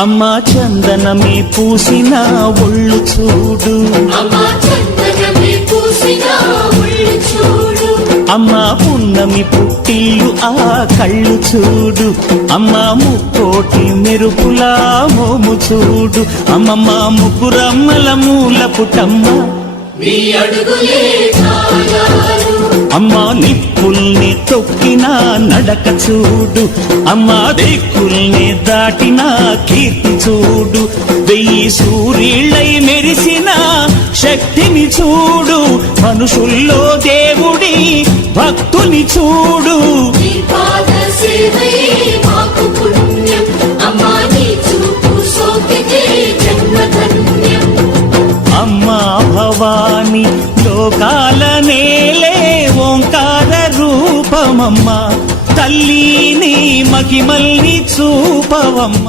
అమ్మా చందనమే పూసిన ఒళ్ళు చూడు, అమ్మా పున్నమి పుట్టిల్లు ఆ కళ్ళు చూడు, అమ్మా ముక్కోటి మెరుపులా మోము చూడు, అమ్మమ్మ ముగ్గురమ్మల మూల పుటమ్మ అమ్మా నిప్పుల్ని తొక్కిన నడక చూడు, అమ్మా దిక్కుల్ని దాటిన కీర్తి చూడు, 1000 సూర్యుళ్ళై మెరిసిన శక్తిని చూడు, మనుషుల్లో దేవుడి భక్తుని చూడు. అమ్మా భవాని లోకాల నేలే ఓంకార రూపమమ్మ, తల్లిని మహిమల్ని చూపవమ్మ.